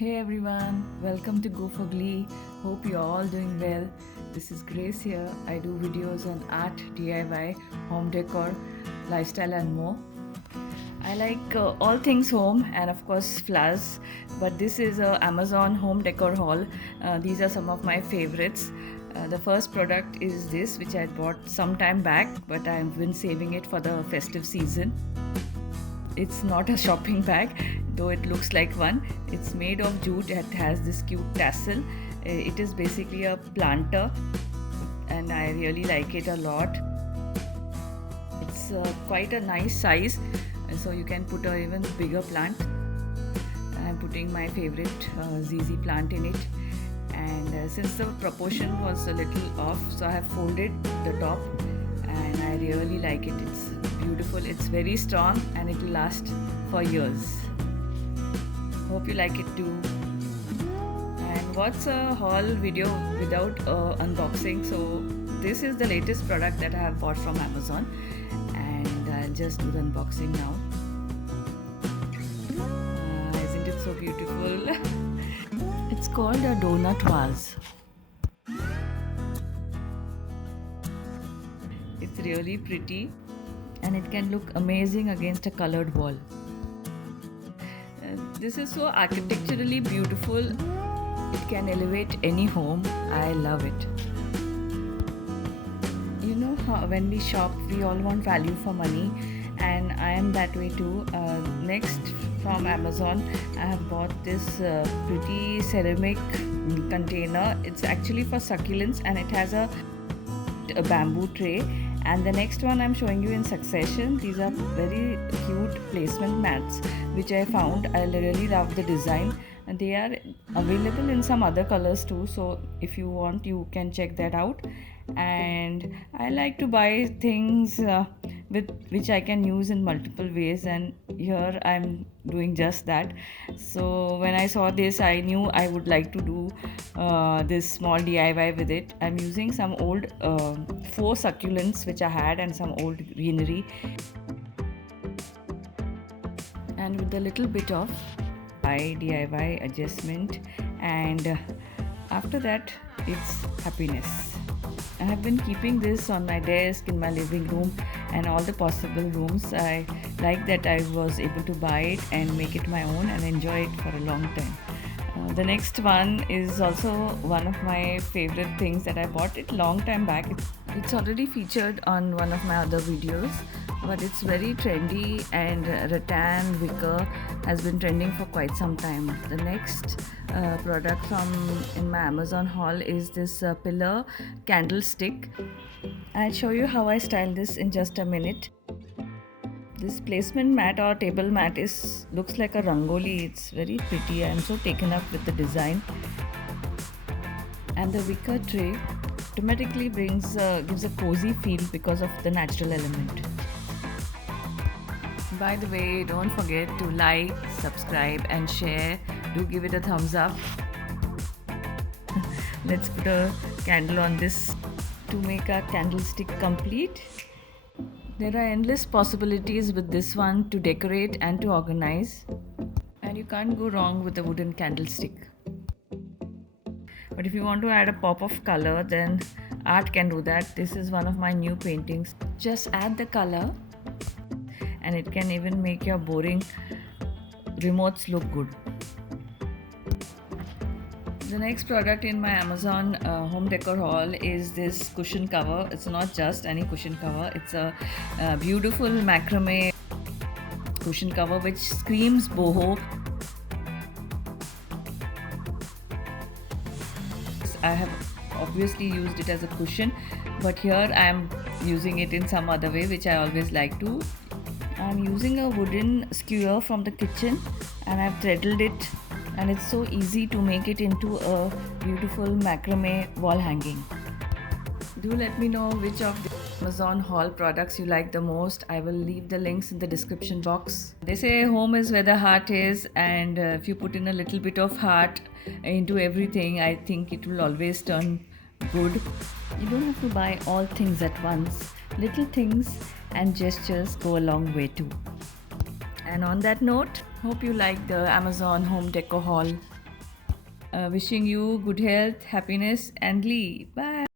Hey everyone, welcome to Go for Glee. Hope you're all doing well. This is Grace here. I do videos on art, DIY, home decor, lifestyle, and more. I like all things home and of course flowers, but this is a Amazon home decor haul. These are some of my favorites. The first product is this, which I bought some time back, but I've been saving it for the festive season. It's not a shopping bag, though it looks like one. It's made of jute. It has this cute tassel. It is basically a planter, and I really like it a lot. It's quite a nice size, so you can put an even bigger plant. I'm putting my favorite ZZ plant in it, and since the proportion was a little off, so I have folded the top, and I really like it. It's beautiful, it's very strong, and it will last for years. Hope you like it too. And what's a haul video without unboxing? So this is the latest product that I have bought from Amazon, and I'll just do the unboxing now. Isn't it so beautiful? It's called a donut vase. It's really pretty, and it can look amazing against a colored wall. This is so architecturally beautiful. It can elevate any home. I love it. You know how when we shop, we all want value for money, and I am that way too. Next, from Amazon, I have bought this pretty ceramic container. It's actually for succulents, and it has a bamboo tray. And the next one I'm showing you in succession. These are very cute placement mats which I found. I really love the design, and they are available in some other colors too, so if you want you can check that out. And I like to buy things with which I can use in multiple ways, and here I'm doing just that. So when I saw this, I knew I would like to do this small DIY with it. I'm using some old 4 succulents which I had and some old greenery, and with a little bit of DIY adjustment, and after that it's happiness. I have been keeping this on my desk, in my living room, and all the possible rooms. I like that I was able to buy it and make it my own and enjoy it for a long time. The next one is also one of my favorite things that I bought it long time back. It's already featured on one of my other videos, but it's very trendy, and rattan wicker has been trending for quite some time. The next product from in my Amazon haul is this pillar candlestick. I'll show you how I style this in just a minute. This placement mat or table mat looks like a rangoli. It's very pretty. I am so taken up with the design. And the wicker tray automatically gives a cozy feel because of the natural element. By the way, don't forget to like, subscribe, and share. Do give it a thumbs up. Let's put a candle on this to make our candlestick complete. There are endless possibilities with this one to decorate and to organize, and you can't go wrong with a wooden candlestick. But if you want to add a pop of color, then art can do that. This is one of my new paintings. Just add the color, and it can even make your boring remotes look good. The next product in my Amazon home decor haul is this cushion cover. It's not just any cushion cover. It's a beautiful macrame cushion cover which screams boho. I have obviously used it as a cushion, but here I am using it in some other way, which I always like to. I'm using a wooden skewer from the kitchen, and I've threaded it, and it's so easy to make it into a beautiful macrame wall hanging. Do let me know which of the Amazon haul products you like the most. I will leave the links in the description box. They say home is where the heart is, and if you put in a little bit of heart into everything, I think it will always turn good. You don't have to buy all things at once. Little things and gestures go a long way too. And on that note, hope you like the Amazon home decor haul. Wishing you good health, happiness, and glee. Bye.